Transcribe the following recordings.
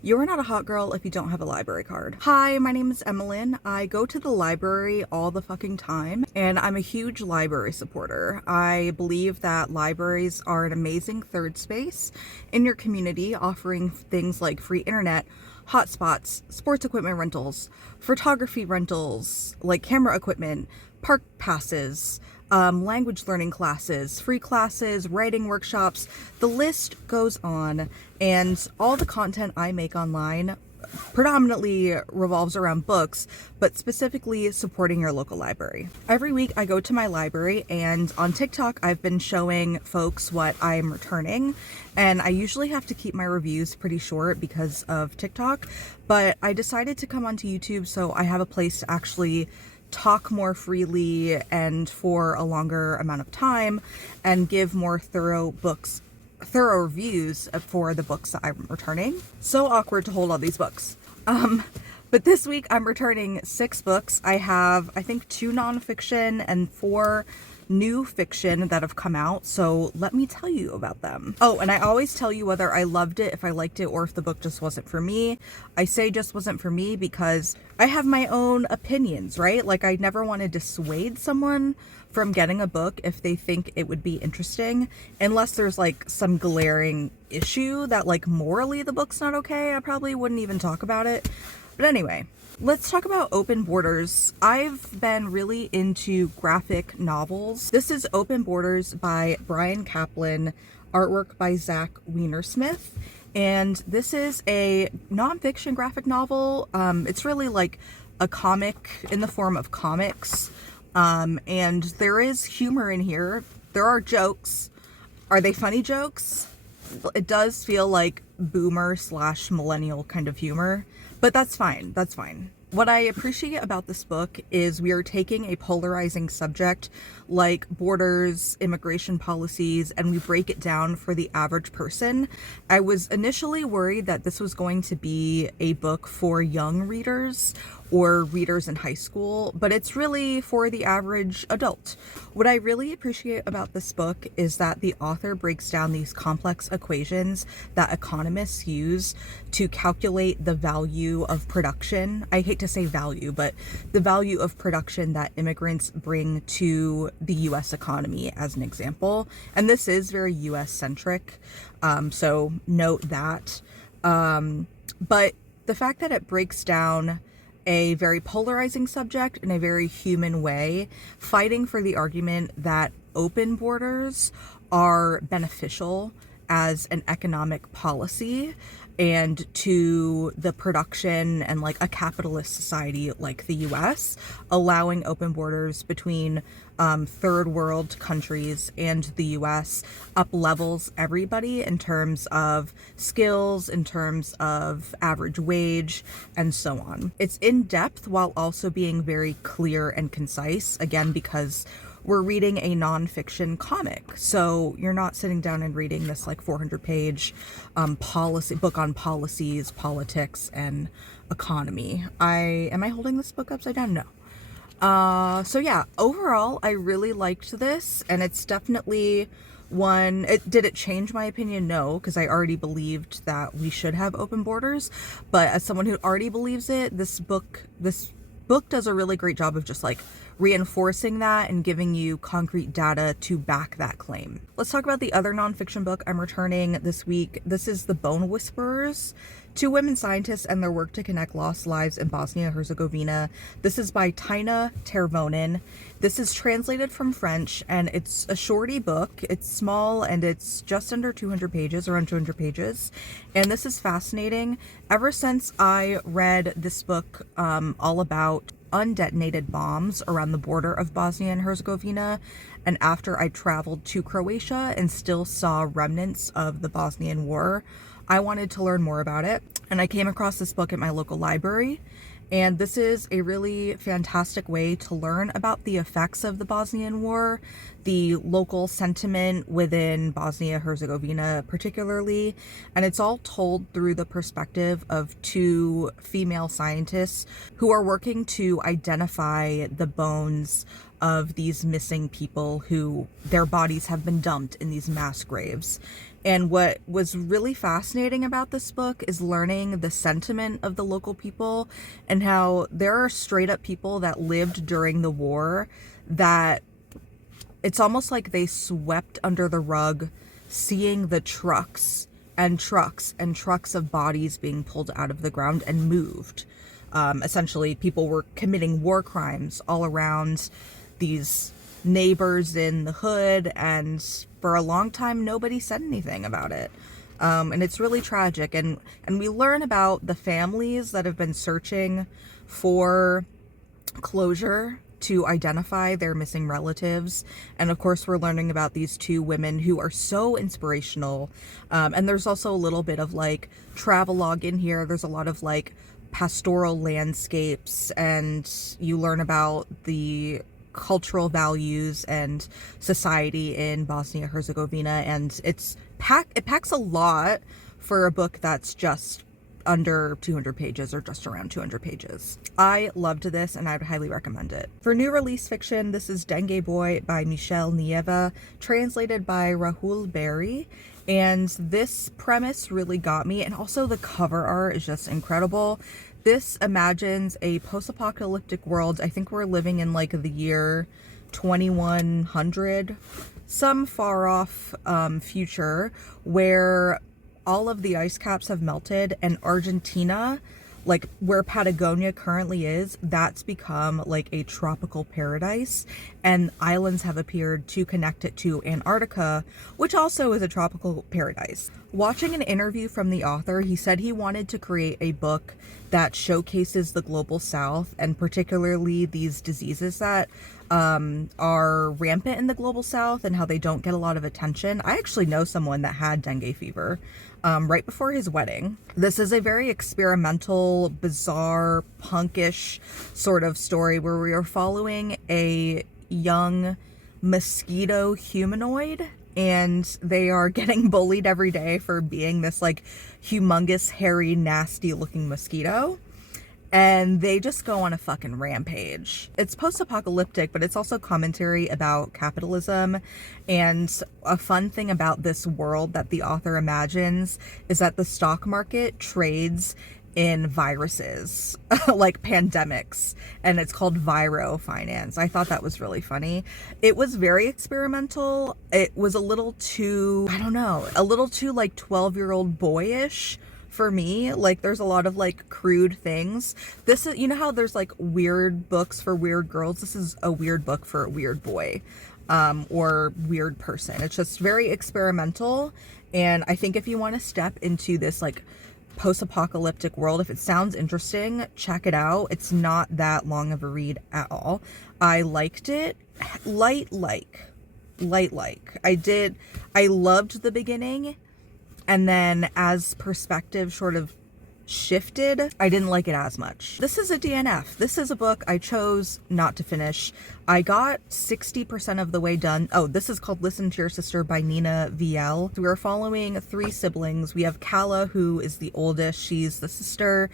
You're not a hot girl if you don't have a library card. Hi, my name is Emmeline. I go to the library all the fucking time, and I'm a huge library supporter. I believe that libraries are an amazing third space in your community, offering things like free internet, hotspots, sports equipment rentals, photography rentals, like camera equipment, park passes, language learning classes, free classes, writing workshops. The list goes on, and all the content I make online predominantly revolves around books, but specifically supporting your local library. Every week I go to my library, and on TikTok I've been showing folks what I'm returning, and I usually have to keep my reviews pretty short because of TikTok, but I decided to come onto YouTube so I have a place to actually talk more freely and for a longer amount of time and give more thorough reviews for the books that I'm returning. So awkward to hold all these books. But this week I'm returning 6 books. I have, I think, 2 nonfiction and 4 new fiction that have come out, so let me tell you about them. Oh, and I always tell you whether I loved it, if I liked it, or if the book just wasn't for me. I say just wasn't for me because I have my own opinions, right? Like, I never want to dissuade someone from getting a book if they think it would be interesting, unless there's like some glaring issue that like morally the book's not okay. I probably wouldn't even talk about it. But anyway, let's talk about Open Borders. I've been really into graphic novels. This is Open Borders by Brian Kaplan, artwork by Zach Weinersmith. And this is a nonfiction graphic novel. It's really like a comic in the form of comics. And there is humor in here. There are jokes. Are they funny jokes? It does feel like boomer / millennial kind of humor. But that's fine. That's fine. What I appreciate about this book is we are taking a polarizing subject like borders, immigration policies, and we break it down for the average person. I was initially worried that this was going to be a book for young readers or readers in high school, but it's really for the average adult. What I really appreciate about this book is that the author breaks down these complex equations that economists use to calculate the value of production. I hate to say value, but the value of production that immigrants bring to the US economy, as an example. And this is very US centric, so note that. But the fact that it breaks down a very polarizing subject in a very human way, fighting for the argument that open borders are beneficial as an economic policy and to the production and like a capitalist society like the US, allowing open borders between third world countries and the US up levels everybody in terms of skills, in terms of average wage, and so on. It's in depth while also being very clear and concise, again, because we're reading a nonfiction comic. So you're not sitting down and reading this like 400-page policy book on policies, politics, and economy. Am I holding this book upside down? No. So yeah, overall, I really liked this, and it's definitely one. Did it change my opinion? No, because I already believed that we should have open borders. But as someone who already believes it, this book does a really great job of just like reinforcing that and giving you concrete data to back that claim. Let's talk about the other nonfiction book I'm returning this week. This is The Bone Whisperers, 2 women scientists and their work to connect lost lives in Bosnia-Herzegovina. This is by Tina Tervonen. This is translated from French, and it's a shorty book. It's small, and it's just under 200 pages, around 200 pages. And this is fascinating. Ever since I read this book all about undetonated bombs around the border of Bosnia and Herzegovina, and after I traveled to Croatia and still saw remnants of the Bosnian War, I wanted to learn more about it, and I came across this book at my local library. And this is a really fantastic way to learn about the effects of the Bosnian War, the local sentiment within Bosnia-Herzegovina particularly, and it's all told through the perspective of 2 female scientists who are working to identify the bones of these missing people who their bodies have been dumped in these mass graves. And what was really fascinating about this book is learning the sentiment of the local people and how there are straight up people that lived during the war that it's almost like they swept under the rug seeing the trucks and trucks and trucks of bodies being pulled out of the ground and moved. Essentially, people were committing war crimes all around these neighbors in the hood, and for a long time nobody said anything about it. And it's really tragic, and we learn about the families that have been searching for closure to identify their missing relatives. And of course we're learning about these two women who are so inspirational. And there's also a little bit of like travelogue in here. There's a lot of like pastoral landscapes, and you learn about the cultural values and society in Bosnia-Herzegovina, and it packs a lot for a book that's just under 200 pages or just around 200 pages. I loved this and I would highly recommend it. For new release fiction, this is Dengue Boy by Michelle Nieva, translated by Rahul Berry. And this premise really got me, and also the cover art is just incredible. This imagines a post-apocalyptic world. I think we're living in like the year 2100, some far off future, where all of the ice caps have melted, and Argentina, like where Patagonia currently is, that's become like a tropical paradise, and islands have appeared to connect it to Antarctica, which also is a tropical paradise. Watching an interview from the author, he said he wanted to create a book that showcases the global south, and particularly these diseases that are rampant in the global south and how they don't get a lot of attention. I actually know someone that had dengue fever right before his wedding. This is a very experimental, bizarre, punkish sort of story where we are following a young mosquito humanoid, and they are getting bullied every day for being this like humongous, hairy, nasty looking mosquito. And they just go on a fucking rampage. It's post-apocalyptic, but it's also commentary about capitalism. And a fun thing about this world that the author imagines is that the stock market trades in viruses, like pandemics, and it's called viro finance. I thought that was really funny. It was very experimental. It was a little too, I don't know, a little too like 12-year-old boyish for me. Like there's a lot of like crude things. This is, you know how there's like weird books for weird girls? This is a weird book for a weird boy, or weird person. It's just very experimental. And I think if you want to step into this like post-apocalyptic world, if it sounds interesting, check it out. It's not that long of a read at all. I liked it. Light like. I loved the beginning. And then as perspective sort of shifted, I didn't like it as much. This is a DNF. This is a book I chose not to finish. I got 60% of the way done. Oh, this is called Listen to Your Sister by Nina VL. We are following three siblings. We have Kala, who is the oldest. She's the sister.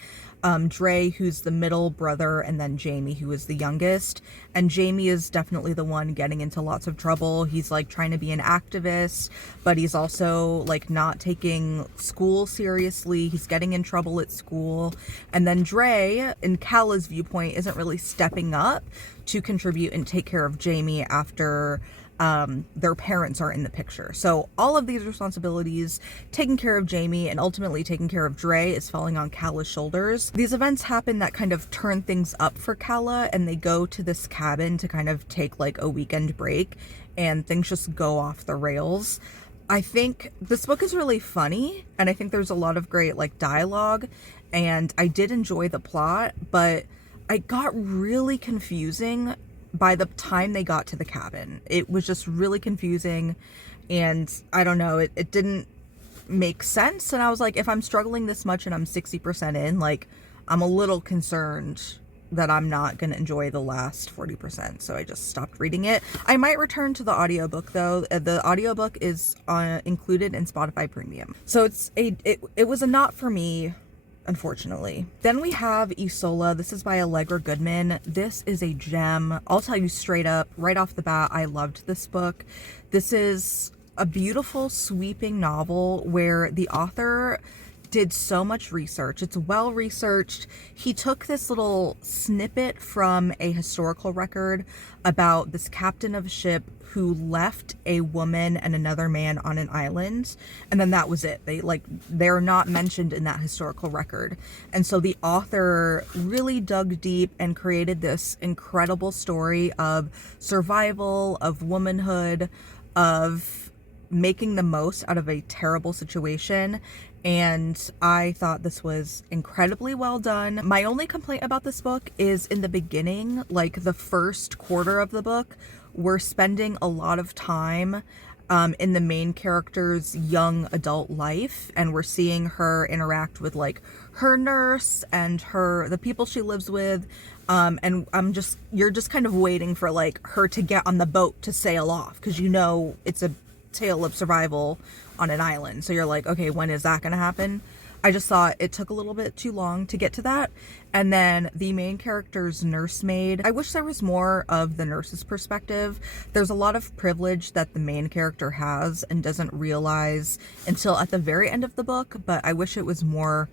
Dre, who's the middle brother, and then Jamie, who is the youngest. And Jamie is definitely the one getting into lots of trouble. He's like trying to be an activist, but he's also like not taking school seriously. He's getting in trouble at school. And then Dre, in Kala's viewpoint, isn't really stepping up to contribute and take care of Jamie after their parents are in the picture. So all of these responsibilities, taking care of Jamie and ultimately taking care of Dre, is falling on Kala's shoulders. These events happen that kind of turn things up for Kala, and they go to this cabin to kind of take like a weekend break, and things just go off the rails. I think this book is really funny, and I think there's a lot of great like dialogue, and I did enjoy the plot, but it got really confusing by the time they got to the cabin. It was just really confusing, and I don't know, it didn't make sense. And I was like, if I'm struggling this much and I'm 60% in, like, I'm a little concerned that I'm not going to enjoy the last 40%. So I just stopped reading it. I might return to the audiobook though. The audiobook is included in Spotify Premium. So it was a not for me, unfortunately. Then we have Isola. This is by Allegra Goodman. This is a gem. I'll tell you straight up, right off the bat, I loved this book. This is a beautiful, sweeping novel where the author did so much research. It's well researched. He took this little snippet from a historical record about this captain of a ship who left a woman and another man on an island, and then that was it. They're not mentioned in that historical record. And so the author really dug deep and created this incredible story of survival, of womanhood, of making the most out of a terrible situation. And I thought this was incredibly well done. My only complaint about this book is in the beginning, like the first quarter of the book, we're spending a lot of time in the main character's young adult life, and we're seeing her interact with like her nurse and the people she lives with, and you're just kind of waiting for like her to get on the boat to sail off, because you know it's a tale of survival on an island. So you're like, okay, when is that gonna happen? I just thought it took a little bit too long to get to that. And then the main character's nursemaid, I wish there was more of the nurse's perspective. There's a lot of privilege that the main character has and doesn't realize until at the very end of the book, but I wish it was more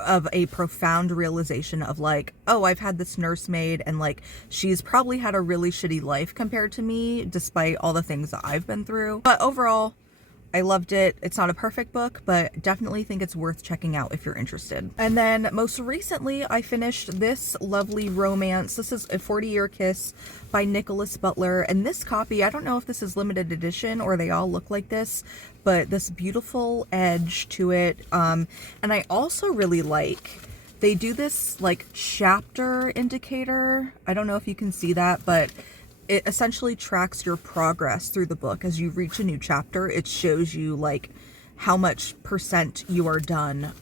of a profound realization of like, oh, I've had this nursemaid and like she's probably had a really shitty life compared to me despite all the things that I've been through. But overall, I loved it. It's not a perfect book, but definitely think it's worth checking out if you're interested. And then most recently, I finished this lovely romance. This is A 40-Year Kiss by Nicholas Butler. And this copy, I don't know if this is limited edition or they all look like this, but this beautiful edge to it. And I also really like, they do this like chapter indicator. I don't know if you can see that, but it essentially tracks your progress through the book. As you reach a new chapter, it shows you like how much percent you are done.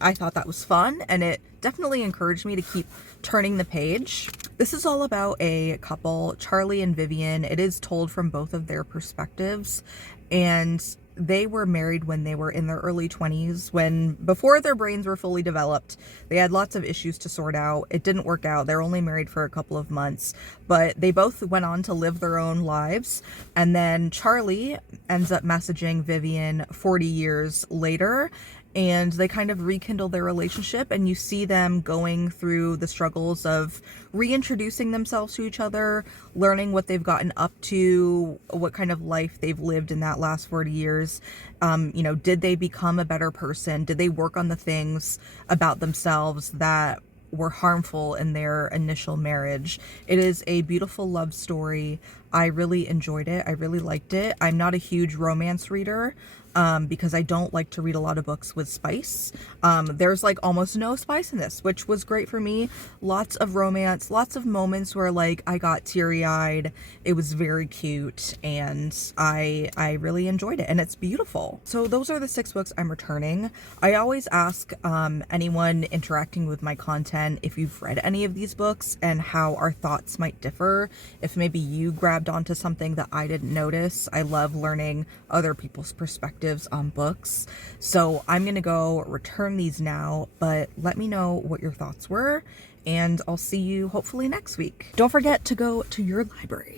I thought that was fun, and it definitely encouraged me to keep turning the page. This is all about a couple, Charlie and Vivian. It is told from both of their perspectives, and they were married when they were in their early 20s, before their brains were fully developed. They had lots of issues to sort out. It didn't work out. They're only married for a couple of months, but they both went on to live their own lives. And then Charlie ends up messaging Vivian 40 years later, and they kind of rekindle their relationship, and you see them going through the struggles of reintroducing themselves to each other, learning what they've gotten up to, what kind of life they've lived in that last 40 years. Did they become a better person? Did they work on the things about themselves that were harmful in their initial marriage? It is a beautiful love story. I really enjoyed it. I really liked it. I'm not a huge romance reader, because I don't like to read a lot of books with spice. There's like almost no spice in this, which was great for me. Lots of romance, lots of moments where like I got teary-eyed. It was very cute, and I really enjoyed it, and it's beautiful. So those are the 6 books I'm returning. I always ask anyone interacting with my content if you've read any of these books and how our thoughts might differ, if maybe you grabbed onto something that I didn't notice. I love learning other people's perspectives on books. So I'm gonna go return these now, but let me know what your thoughts were, and I'll see you hopefully next week. Don't forget to go to your library.